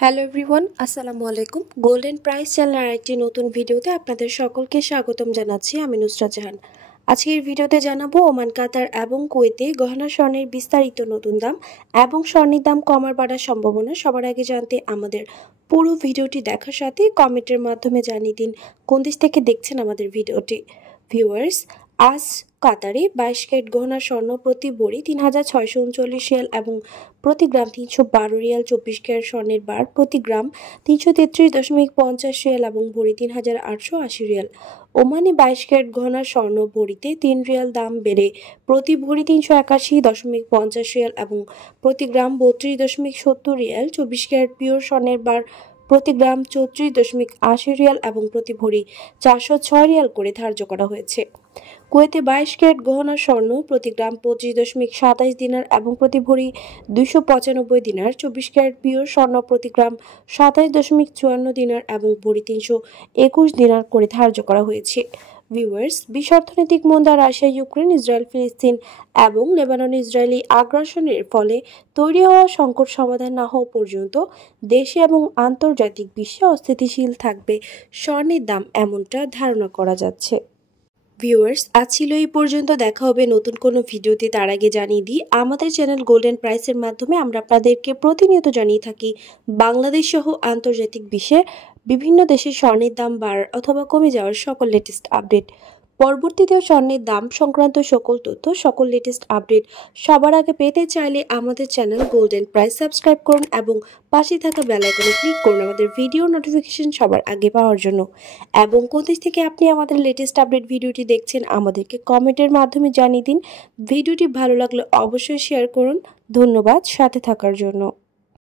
Hello everyone, আসসালামু আলাইকুম। Golden price চ্যানেলের আরেকটি নতুন ভিডিওতে আপনাদের সকলকে স্বাগতম জানাচ্ছি। আমি নুসরাত জাহান। আজকের ভিডিওতে জানাবো ওমান, কাতার এবং কুয়েতে গহনা স্বর্ণের বিস্তারিত নতুন দাম এবং স্বর্ণের দাম কমার বাড়ার সম্ভাবনা। সবার আগে জানতে আমাদের পুরো ভিডিওটি দেখার সাথে কমেন্টের মাধ্যমে জানিয়ে দিন কোন দেশ থেকে দেখছেন আমাদের ভিডিওটি। ভিউয়ার্স, আজ কাতারে 22 ক্যারেট গহনা স্বর্ণ প্রতি ভরি 3639 রিয়াল এবং প্রতি গ্রাম 312 রিয়াল। 24 ক্যারেট স্বর্ণের বার প্রতি গ্রাম 333.50 রিয়াল এবং ভরি 3880 রিয়াল। ওমানে 22 ক্যারেট গহনা স্বর্ণ ভরিতে 3 রিয়াল দাম বেড়ে প্রতি ভরি 381.50 রিয়াল এবং প্রতি গ্রাম 32.70 রিয়াল। 24 ক্যারেট পিওর স্বর্ণের বার প্রতি গ্রাম 34.80 রিয়াল এবং প্রতি ভরি 406 রিয়াল করে ধার্য করা হয়েছে। কুয়েতে 22 ক্যারেট গহনা স্বর্ণ প্রতি গ্রাম 25.27 দিনার এবং প্রতি ভরি 295 দিনার। 24 ক্যারেট পিওর স্বর্ণ প্রতি গ্রাম 27.54 দিনার এবং ভরি 321 দিনার করে ধার্য করা হয়েছে। ভিউয়ার্স, বিশ্ব অর্থনৈতিক মন্দা, রাশিয়া, ইউক্রেন, ইসরায়েল, ফিলিস্তিন এবং লেবানন ইসরায়েলি আগ্রাসনের ফলে তৈরি হওয়া সংকট সমাধান না হওয়া পর্যন্ত দেশে এবং আন্তর্জাতিক বিশ্বে অস্থিতিশীল থাকবে স্বর্ণের দাম, এমনটা ধারণা করা যাচ্ছে। ভিউয়ার্স, আজ ছিল এই পর্যন্ত। দেখা হবে নতুন কোনো ভিডিওতে। তার আগে জানিয়ে দিই, আমাদের চ্যানেল গোল্ডেন প্রাইসের মাধ্যমে আমরা আপনাদেরকে প্রতিনিয়ত জানিয়ে থাকি বাংলাদেশ সহ আন্তর্জাতিক বিশ্বে বিভিন্ন দেশের স্বর্ণের দাম বাড়ার অথবা কমে যাওয়ার সকল লেটেস্ট আপডেট। পরবর্তীতেও স্বর্ণের দাম সংক্রান্ত সকল তথ্য, সকল লেটেস্ট আপডেট সবার আগে পেতে চাইলে আমাদের চ্যানেল গোল্ডেন প্রাইস সাবস্ক্রাইব করুন এবং পাশে থাকা বেল আইকনে ক্লিক করুন আমাদের ভিডিও নোটিফিকেশন সবার আগে পাওয়ার জন্য। এবং কোন দেশ থেকে আপনি আমাদের লেটেস্ট আপডেট ভিডিওটি দেখছেন আমাদেরকে কমেন্টের মাধ্যমে জানিয়ে দিন। ভিডিওটি ভালো লাগলে অবশ্যই শেয়ার করুন। ধন্যবাদ সাথে থাকার জন্য।